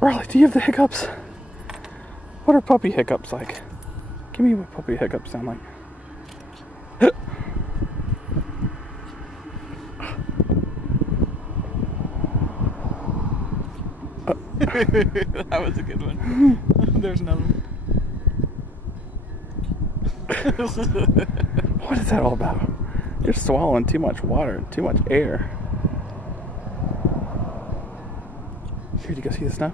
Raleigh, do you have the hiccups? What are puppy hiccups like? Give me what puppy hiccups sound like. That was a good one. There's another one. What is that all about? You're swallowing too much water, too much air. Here, do you go see the snow?